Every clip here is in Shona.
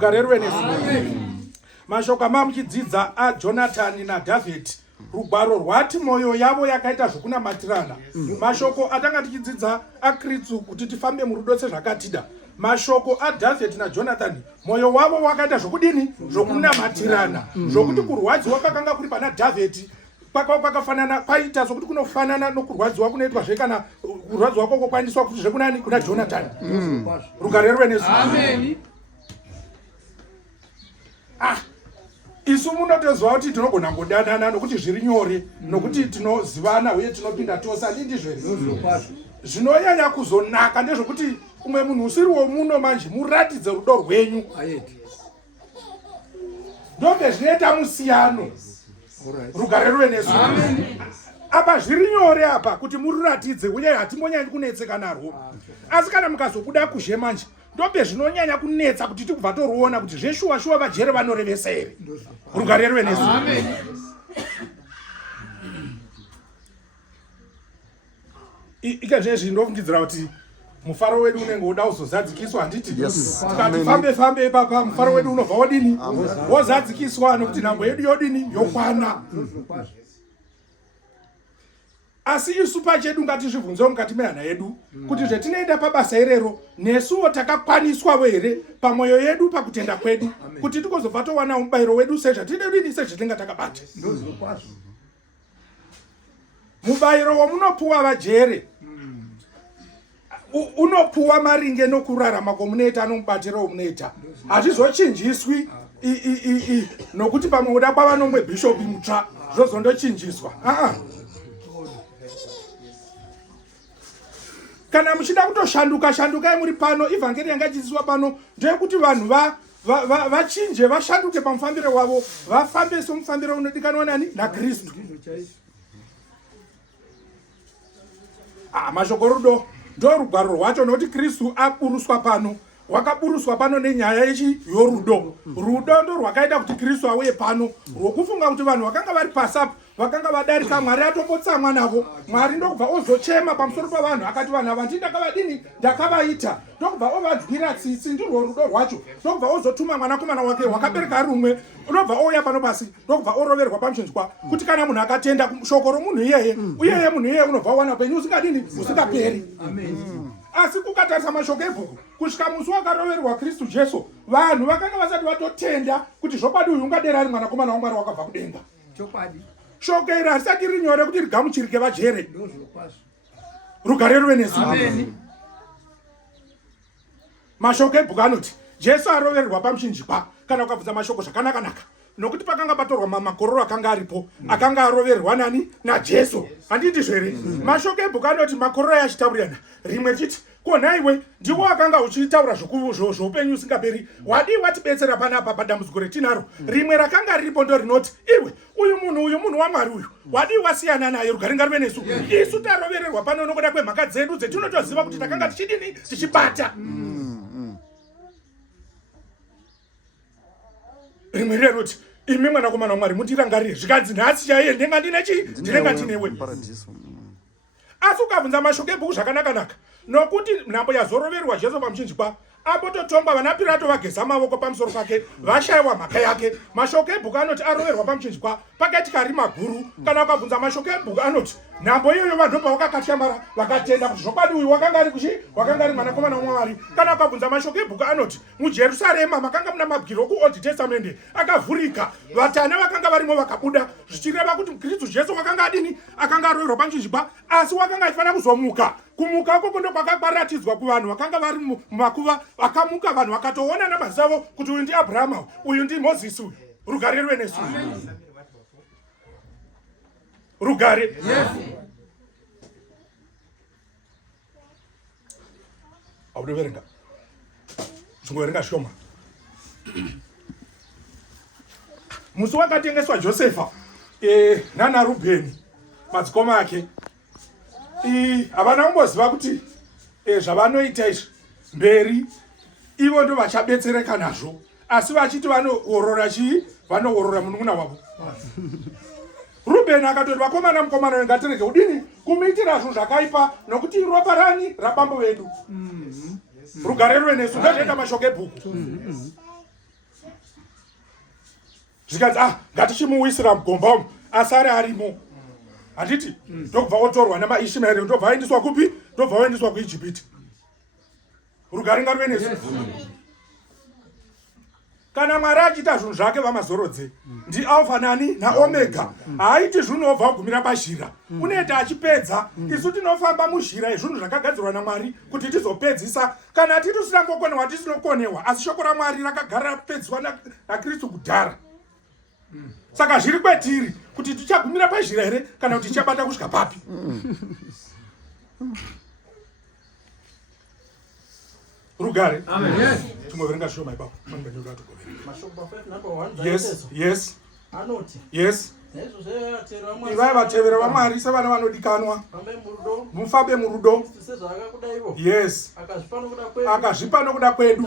Rugare ruve nesu. Mashoko amamuchidzidza aJonatani naDhavhidhi, rugwaro rwati mwoyo yavo yakaita zvokunamatirana. Mashoko atanga tichidzidza aKristu kuti tifambe murudo sezvakatida. Mashoko aDhavhidhi naJonathani, mwoyo wavo wakaita zvokudini? Zvokunamatirana. Zvokuti kurwadziwa kwakanga kuri pana Dhavhidhi kwakafanana, kwaita sokuti kunofanana nokurwadziwa kunoitwa zve kana kurwadziwa kwako kwaendeswa kuti zvekunani kuna Jonathani. Rugare ruve nesu. Amen. Isu munotoziva kuti tinogona ngodanana nokuti zviri nyore, nokuti tinozivana uye tinopinda tose, handiti zvere? Zvinonyanya kuzonaka ndezvokuti umwe munhu usiriwo muno manje muratidze rudo rwenyu. Ndombe zvinoita musiyano. Rugare ruve nesu. Apa zviri nyore apa kuti mururatidze uye hatimbonyanyi kunetseka narwo. Asi kana mukazobuda kuzhe manje, ndombe zvinonyanya kunetsa kuti tikubva toruona kuti zveshuwa vajere vanorevesa here. Rugare ruve nesu. Ikezvezvi ndofungidzira kuti mufaro wedu unenge uda kuzozadzikiswa, handiti? Tikati fambe ipapa mufaro wedu unobva wodini? Wozadzikiswa nokuti nhambo yedu yodini? Yokwana. Asi isu pachedu ngatizvibvunzewo mukati mehana yedu kuti zvetinoenda pabasa irero nesuwo takakwaniswawo here pamwoyo yedu pakutenda kwedu kuti tikozobva towana mubayiro wedu sezvatidini sezvatinga takabata. Mubayiro wamunopuwa vajere unopuwa maringe nokurarama kwomunoita nomubatiro womunoita. Hazvizochinjiswi nokuti pamwe uda kwava nomwe bhishopi mutsva zvozondochinjiswa. Kana muchida kutoshandukai muri pano, ivhangeri yanga ichidzidziswa pano ndeyekuti vanhu vachinje, vashanduke pamufambiro wavo, vafambe somufambiro unodikanwa nani? naKristu. Mashoko rudo ndo rugwaro rwacho, nokuti Kristu aburuswa pano, wakaburuswa pano nenyaya yorudo. Rudo ndo rwakaita kuti Kristu auye pano, rwokufunga kuti vanhu vakanga vari pasapo, vakanga vadarika, Mwari atopotsamwa navo. Mwari ndokubva ozochema pamusoro pavanhu akati vanhu ava ndakavadini? Ndakavaita. Ndokubva ovadzwira tsitsi, ndirwo rudo rwacho. Ndokubva ozotuma mwanakomana wake wakabereka ari umwe, unobva ouya pano pasi, ndokubva oroverwa pamuchinjikwa kuti kana munhu akatenda shoko romunhu iyeye, uyeye munhu iyeye unobva uwana upenyu usingadini? Usingaperi. Asi kukatarisa mashoko ebhuku, kusvika musi wakaroverwa Kristu Jesu, vanhu vakanga vasati vatotenda kuti zvokwadi uyu ungadera ari mwanakomana waMwari wakabva kudenga. Shoko iri harisati riri nyore kuti rigamuchirike vajere. Rugare ruve nesu. Mashoko ebhuku anoti Jesu arovererwa pamuchinjikwa. Kana ukabvunza mashoko zvakanaka-naka, nokuti pakanga patorwa makororo akanga aripo, akanga arovererwa nani? naJesu. Handiti zvere? Mashoko ebhuku anoti makororo achitaurirana, rimwe richiti kona iwe ndiwo akanga uchitaura zvoupenyu usingaperi, wadi watibetsera panapa padambudziko retinaro. Rimwe rakanga riripo ndo rinoti iwe uyu munhu waMwari uyu wadi wasiyana naye. Rugare ngaruve nesu. Isu tarovererwa pano nokuda kwemhaka dzedu dzetinotoziva kuti takanga tichidini? Tichibata. Rimwe rinoti imi mwanakomana waMwari mundirangarire, zvikadzi nhasi chaiye ndenga ndinewe. Asi ukabvunza mashoko ebhuku zvakanaka-naka, nokuti nhambo yazoroverwa Jesu pamuchinjikwa, apototongwa vana Pirato vageza mavoko pamusoro pake, vashayiwa mhaka yake. Mashoko ebhuku anoti aroverwa pamuchinjikwa pakaitika rima guru. Kana ukabvunza mashoko ebhuku anoti nhambo iyoyo vanhu ndobva vakakatyamara vakatenda kuti zvokwadi uyu wakanga ari kuchi? Wakanga ari mwanakomana waMwari. Kana ukabvunza mashoko ebhuku anoti muJerusarema makanga muna mabwiro okuOld Testament akavhurika, vatana vakanga varimo vakabuda, zvichireva kuti Kristu Jesu wakanga adini? Akanga aroverwa pamuchinjikwa, asi wakanga achifanira kuzomuka. Kumuka ukoko ndo kwakabaratidzwa kuvanhu vakanga vari mumakuva, vakamuka vanhu vakatoona namaziso avo kuti uyu ndiAbhurahama, uyu ndiMozisi uyu. Rugare ruve nesu. Rugare. Audoverenga. Zvingoverenga shoma. Musi wakatengeswa Josefa nana Rubheni madzikoma ake, havana kumboziva kuti zvavanoita izvi mberi ivo ndo vachabetsereka nazvo, asi vachiti vanohorora munun'una wavo. Rubheni akatoti vakomana mukomana wenga tirege udini kumuitira zvinhu zvakaipa, nokuti ropa rani rabambo vedu. Rugare ruve nesu. Ndozvaita mashoko ebhuku. zvikanzi ngatichimuwisira mugomba umu asare arimo. Handiti ndobva otorwa namaishmaeri ndobva aendeswa kupi? Ndobva aendeswa kuIjipiti. Rugare ngaruve nesu. Kana Mwari achiita zvinhu zvake vamazorodze, ndiAlpha nani naOmega. Haaiti zvinhu obva kugumira pazhira. Unoita achipedza. Isu tinofamba muzhira yezvinhu zvakagadzirwa naMwari kuti tizopedzisa. Kana titi tisingangokonewa tisinokonewa, asi shoko raMwari rakagara rapedziswa naKristu kudhara. Saka zviri kwetiri kuti tichagumira pazhira here kana kuti tichabata kusvika papi. Rugare. Amen. Timoverenga shoma ipapo. Yes. Yes. Anoti. Yes. Ivai vatevera vaMwari sevana vanodikanwa. Mufambe murudo. Yes. Akazvipa nokuda kwedu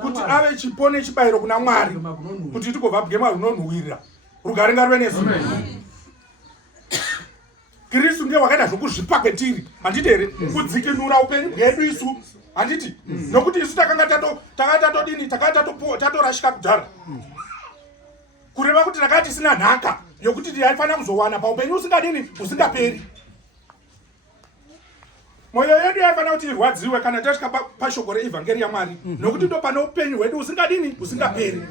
kuti ave chipo nechibayiro kuna Mwari kuti tigobva bwema runonhuhwirira. Rugare ngaruve nesu. Kristu ndiye wakaita zvokuzvipa kwetiri. Handiti here? Kudzikinura upenyu hwedu isu. Handiti? Nokuti isu takanga tatorashika kudhara. Kureva kuti takati tisina nhaka yokuti taifanira kuzowana paupenyu usingaperi. Mwoyo yedu yaifanira kuti irwadziwe kana tasvika pashoko reevhangeri yaMwari, nokuti ndo pane upenyu hwedu usingaperi.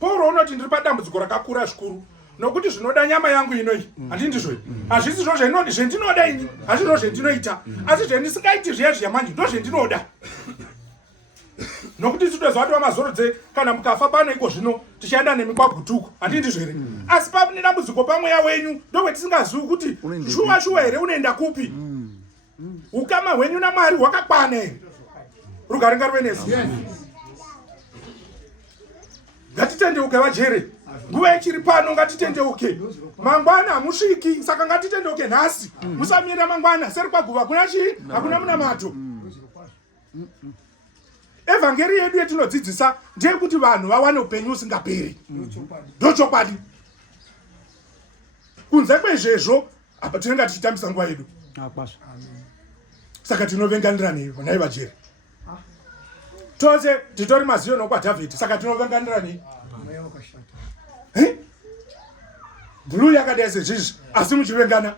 Pauro unoti ndiri padambudziko rakakura zvikuru, nokuti zvinoda nyama yangu inoi. Handiti ndizvo? Hazvisi zvendinoda ini, hazvizvo zvendinoita, asi zvendisingaiti zviya zvamanje ndo zvendinoda. Nokuti tinoziva kuti mazorodze kana mukafa pano iko zvino tichaenda nemikwagutuko. Handiti ndizvo here? Asi pane dambudziko pamweya wenyu ndokwetisingazivi kuti shuwa here unoenda kupi. Ukama hwenyu naMwari hwakakwana here. Rugare ngaruve nesu. Ngatitendeuke vajere. Nguva ichiri pano ngatitendeuke. Mangwana hamusviki, saka ngatitendeuke nhasi. Musamira mangwana, seri kwaguva hakuna chii? Hakuna munamato. Evhangeri yedu yetinodzidzisa ndeyekuti vanhu vawane upenyu usingaperi. Ndochokwadi. Kunze kwezvezvo apa tinenge tichitambisa nguva yedu. Saka tinovenganira nei vajere. Tose titori maziyo nokwaDhavhidhi, saka tinovenganira nei. Blue yakadai sezvizvi asi muchivengana.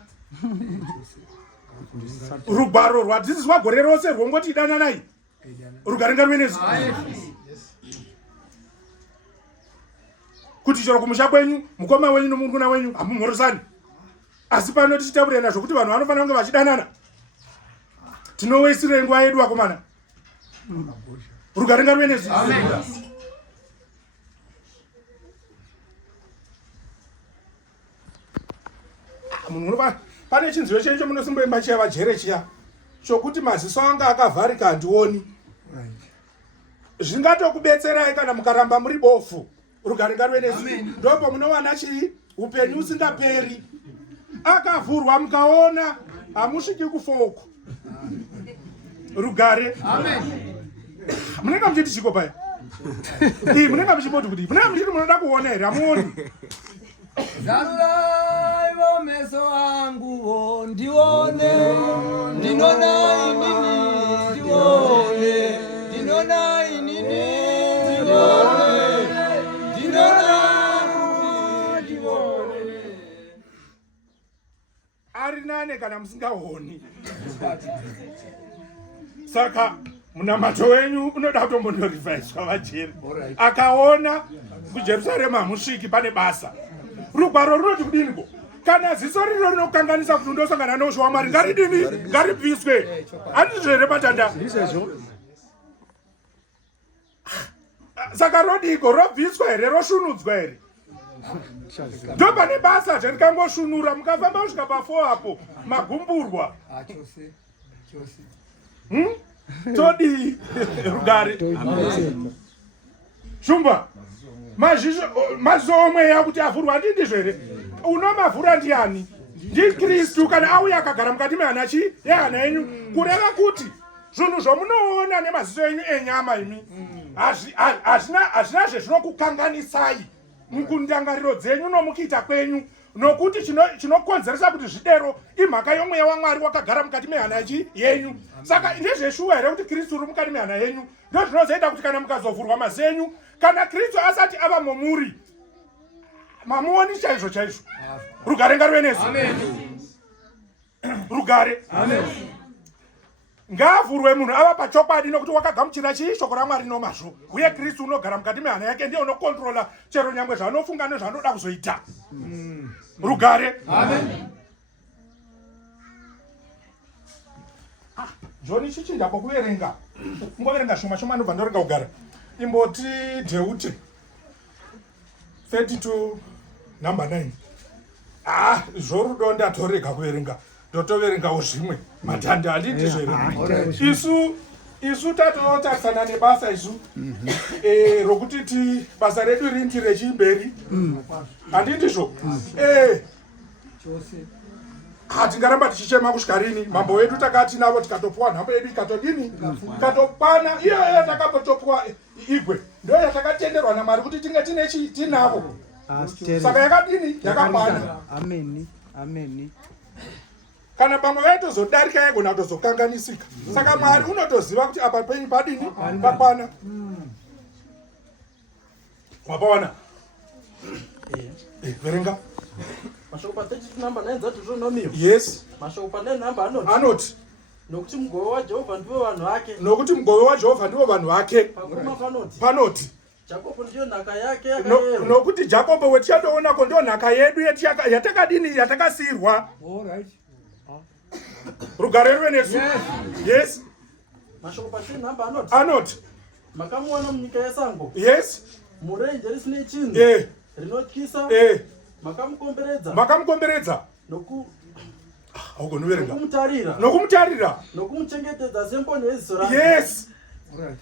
Rugwaro rwadzidziswa gore rose rwongoti dananai. Rugare ngaruve nesu. Kuti chero kumusha kwenyu mukoma wenyu nomunun'una wenyu hamumhoresani. Asi pano tichitaurira zvokuti vanhu vanofanira kunge vachidanana. Tinowaisirei nguva yedu vakomana. Rugare ngaruve nesu. Munhu pane chinziyo chenyu chomunosimboimba chiya vajere chiya chokuti maziso anga akavharika handioni. Zvingatokubetserai kana mukaramba muri bofu. Rugare ngaruve nesu. Ndopo munowana chii? Upenyu usingaperi. Akavhurwa mukaona hamusviki kufoko. Rugare. Munenge muchiti chiko paya? Munenge muchipoti kuti munenge muchiti munoda kuona here? Hamuoni. Zaruraivo meso angu ndione, ndinona inini ndione, ndinona inini ndione, ndinona ndione. Ari nane kana musingaoni. Saka munamato wenyu unoda kutombondorivhaiswa vajere. Akaona kuJerusarema hamusviki pane basa. Rugwaro runoti kudiniko? Kana ziso rino rinokanganisa kuti ndosangana nosho waMwari ngaridini? Ngaribviswe. Handizvo here patanda? Saka rodiko robviswa here rosvunudzwa here? Ndo pane basa zverikangoshunura mukafamba kusvika pa4 apo magumburwa. Todi Rugare. Shumba. Maziso omweya kuti avhurwa ndizvo here? Unomavhura ndiani? NdiKristu kana auya akagara mukati mehana yehana yenyu. Kureva kuti zvinhu zvomunoona nemaziso enyu enyama imi hazvina zvezvinokukanganisai mukundangariro dzenyu nomukuita kwenyu, nokuti chinokonzeresa kuti zvidero imhaka yomweya waMwari wakagara mukati mehana yenyu. Saka ndezveshuwa here kuti Kristu uri mukati mehana yenyu? Ndo zvinozoita kuti kana mukazovhurwa maziso enyu kana Kristu asati ava momuri mamuoni chaizvo chaizvo. Rugare ngaruve nesu. Rugare ngavhurwe munhu ava pachokwadi nokuti wakagamuchira chii shoko raMwari nomazvo, uye Kristu unogara mukati mehana yake, ndiye unokontrola chero nyangwe zvaanofunga nezvaanoda kuzoita. Rugare. Joni chichinja pokuverenga ngoverenga shoma shoma anobva ndorenga kugara imboti Deute 32 number 9. Zvorudo ndatorega kuverenga ndotoverengawo zvimwe matanda handiti zvere. Isu tatotarisana nebasa isu rokuti basa redu rindi rechimberi handitizvo. Hatingaramba tichichema kusvika rini. Mambo wedu takati navo tikatopuwa nhambo yedu ikatodini ikatokwana iyoyo takapotopuwa igwe ndo yatakatenderwa naMwari kuti tinge tinavo. Saka yakadini yakakwana. Amen. Kana pamwe vaitozodarika yagona kutozokanganisika. Saka Mwari unotoziva kuti apa penyu padini pakwana. Wapawana verenga mashoko pa 32 number 9 zati zvonomiwa. Yes. Mashoko pa 9 number anoti nokuti mugove waJehovha ndivo vanhu vake. Nokuti mugove waJehovha ndivo vanhu vake. Pakuma panoti Jakobo ndiyo nhaka yake yakayero. Nokuti Jakobo wetichaonako ndio nhaka yedu yatakadini yatakasirwa. Rugare ruve nesu. Yes. Mashoko pa 10 number anoti makamuona munyika yesango. Yes. Murenje risine chinhu. Rinotyisa. Makamukomberedza. Nokumutarira. Nokumuchengetedza semboni yeziso rake. Yes.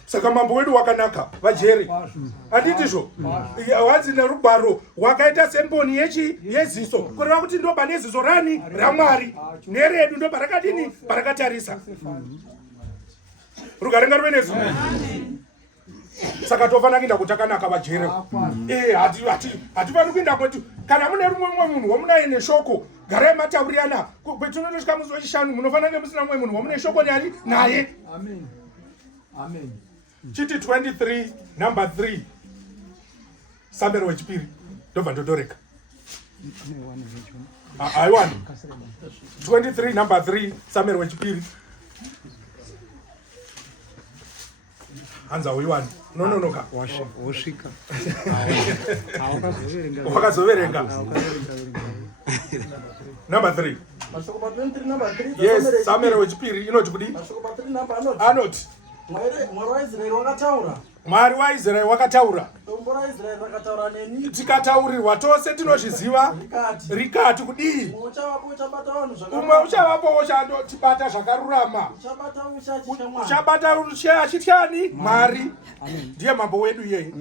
Saka mambo wedu wakanaka vajere. Handitizvo. Wanzi nerugwaro wakaita semboni yeziso. Kureva kuti ndo pane ziso rani raMwari neredu ndo parakadini parakatarisa. Rugare ngaruve nesu. Saka tofana kuenda kutakanaka vajere. Hatifani kuenda kwetu. Kana mune rumwe munhu wamunaye neshoko garai mataurirana. Petunotosvika musi wechishanu munofana kunge musina mumwe munhu wamune shoko naye. Amen. Chiti 23 number 3 Samuel wechipiri ndobva ndodoreka. I want 23 number 3 Samuel wechipiri. Hanza uyiwani. No ka. Washika. Wakazoverenga. Number 3. Mashoko pa 23 number 3. Yes, Samuel wechipiri inoti kudi. Mashoko pa 3 number anoti Mwari waIsraeri wakataura. Dombo raIsraeri rakataura neni. Tikataurirwa tose tinozviziva. Rikati kudii. Umwe uchavapo uchandotibata zvakarurama. Uchabata achityani Mwari. Ndiye mambo wedu yeye.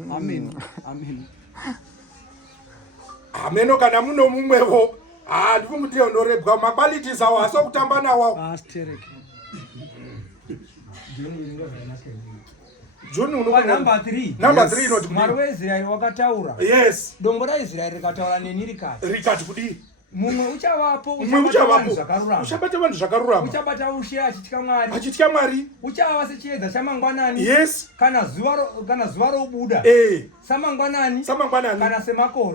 Ameno kana muno mumwevo. Ndifungu ndiye unorebwa maqualities awo asokutamba nawo. Number 3 inoti Mwari weIsraeri wakataura. Yes. Dombo raIsraeri rikataura neni rikati kudii. Mumwe uchavapo uchabata vanhu zvakarurama. Uchabata ushe achitya Mwari. Uchava sechiedza chamangwanani. Yes. Kana zuva robuda. Samangwanani.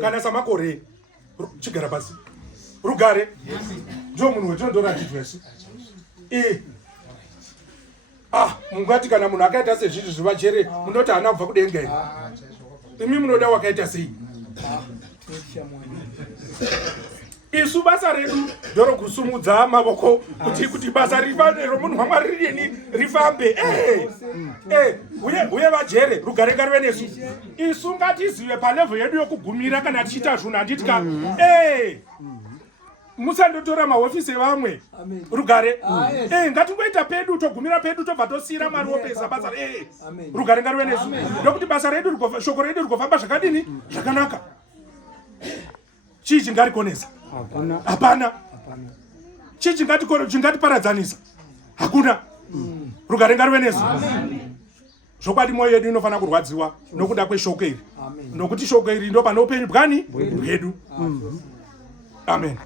Kana samakore. Chigara pasi. Rugare. Ndio munhu wetinodoratidzwesi. Mungati kana munhu akaita sezvizvi zvivajere munoti hana kubva kudenga here. Imi munoda wakaita sei? Isu basa redu ndorokusumudza mavoko kuti basa romunhu waMwari rini rifambe. Uye vajere rugare ngaruve nesu. Isu ngatizive palevel yedu yokugumira kana tichiita zvinhu handitika. Musandotora mahofisi evamwe. Rugare. Ngatingoita pedu togumira pedu tobva tosiyira Mwari wopesa basa. Rugare ngaruve nesu. Ndokuti basa redu shoko redu rigofamba zvakadini zvakanaka. Chii chingarikonesa? Hapana. Chii chingatiparadzanisa? Hakuna. Rugare ngaruve nesu. Zvokwadi mwoyo yedu inofana kurwadziwa nokuda kweshoko iri. Nokuti shoko iri ndo pane upenyu bwani bwedu. Amen.